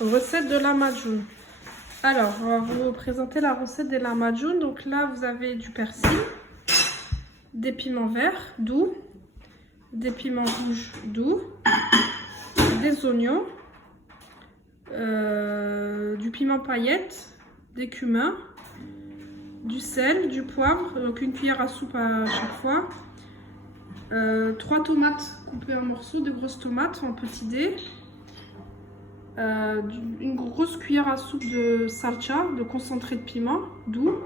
Recette de lahmacun. Alors, on va vous présenter la recette des lahmacun. Donc là, vous avez du persil, des piments verts doux, des piments rouges doux, des oignons, du piment paillette, des cumin, du sel, du poivre, donc une cuillère à soupe à chaque fois, 3 tomates coupées en morceaux, de grosses tomates en petits dés, une grosse cuillère à soupe de salsa, de concentré de piment doux,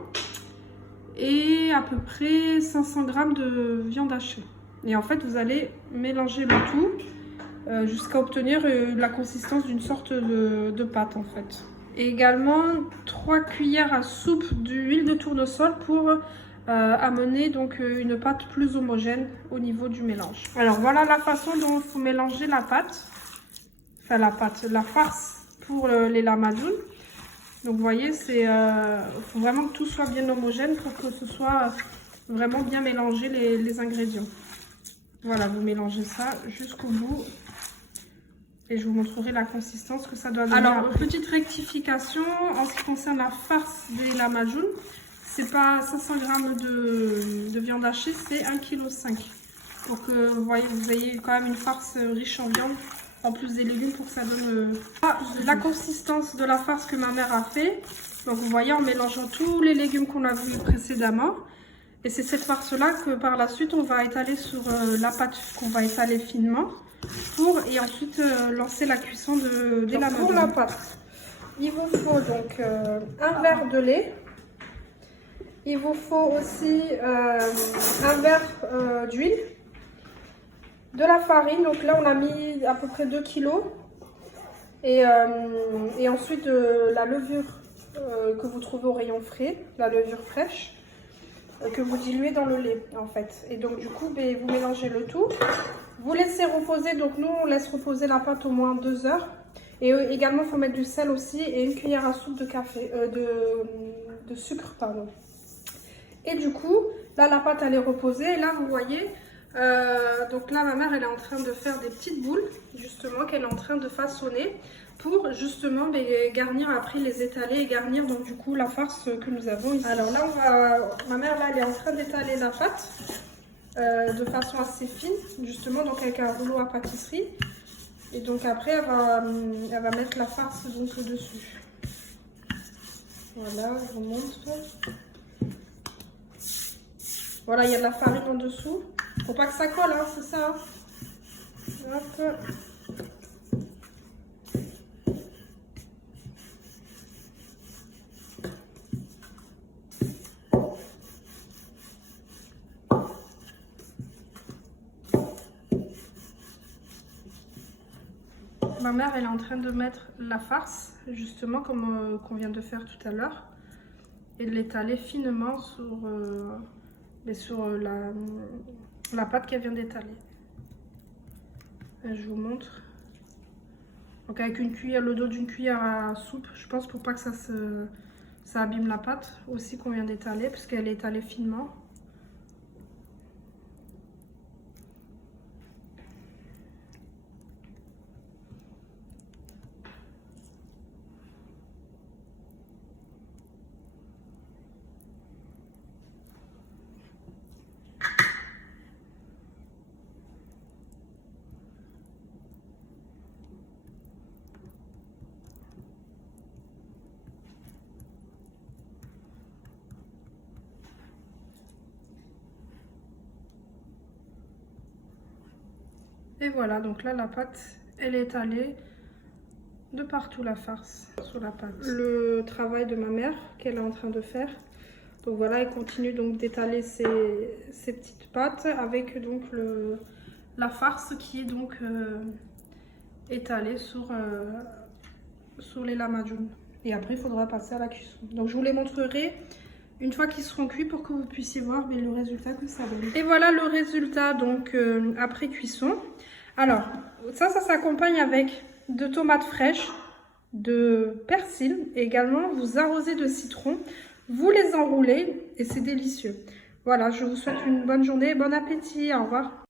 et à peu près 500 g de viande hachée. Et en fait, vous allez mélanger le tout jusqu'à obtenir la consistance d'une sorte de pâte en fait. Et également 3 cuillères à soupe d'huile de tournesol pour amener donc une pâte plus homogène au niveau du mélange. Alors voilà la façon dont il faut mélanger la pâte, enfin la farce pour les lahmacun. Donc vous voyez, faut vraiment que tout soit bien homogène pour que ce soit vraiment bien mélangé les ingrédients. Voilà, vous mélangez ça jusqu'au bout. Et je vous montrerai la consistance que ça doit donner. Alors, petite rectification en ce qui concerne la farce des lahmacun. C'est pas 500 g de viande hachée, c'est 1,5 kg. Pour que vous ayez quand même une farce riche en viande, en plus des légumes, pour que ça donne la consistance de la farce que ma mère a fait. Donc vous voyez, en mélangeant tous les légumes qu'on a vus précédemment. Et c'est cette farce-là que par la suite, on va étaler sur la pâte qu'on va étaler finement. Et ensuite lancer la cuisson des lahmacun. Pour la pâte, il vous faut donc un verre de lait. Il vous faut aussi un verre d'huile, de la farine. Donc là, on a mis à peu près 2 kg. Et ensuite la levure que vous trouvez au rayon frais, la levure fraîche, que vous diluez dans le lait en fait. Et donc du coup, vous mélangez le tout. Vous laissez reposer, donc nous on laisse reposer la pâte au moins 2 heures. Et également il faut mettre du sel aussi et une cuillère à soupe de café, de sucre pardon. Et du coup, là la pâte elle est reposée et là vous voyez, donc là ma mère elle est en train de faire des petites boules justement qu'elle est en train de façonner pour justement garnir après les étaler et garnir donc du coup la farce que nous avons ici. Alors là ma mère là elle est en train d'étaler la pâte. De façon assez fine justement, donc avec un rouleau à pâtisserie, et donc après elle va mettre la farce donc dessus. Voilà, je vous montre. Voilà, il y a de la farine en dessous, faut pas que ça colle hein, c'est ça. Hop. Ma mère, elle est en train de mettre la farce, justement, comme qu'on vient de faire tout à l'heure, et de l'étaler finement sur la pâte qu'elle vient d'étaler. Je vous montre. Donc avec une cuillère, le dos d'une cuillère à soupe, je pense, pour pas que ça abîme la pâte, aussi qu'on vient d'étaler, puisqu'elle est étalée finement. Et voilà, donc là la pâte elle est étalée de partout, la farce sur la pâte. Le travail de ma mère qu'elle est en train de faire. Donc voilà, elle continue donc d'étaler ses petites pâtes avec donc la farce qui est donc étalée sur les lahmacun. Et après il faudra passer à la cuisson. Donc je vous les montrerai une fois qu'ils seront cuits pour que vous puissiez voir le résultat que ça donne. Et voilà le résultat donc après cuisson. Alors ça s'accompagne avec de tomates fraîches, de persil, et également vous arrosez de citron, vous les enroulez et c'est délicieux. Voilà, je vous souhaite une bonne journée et bon appétit, au revoir.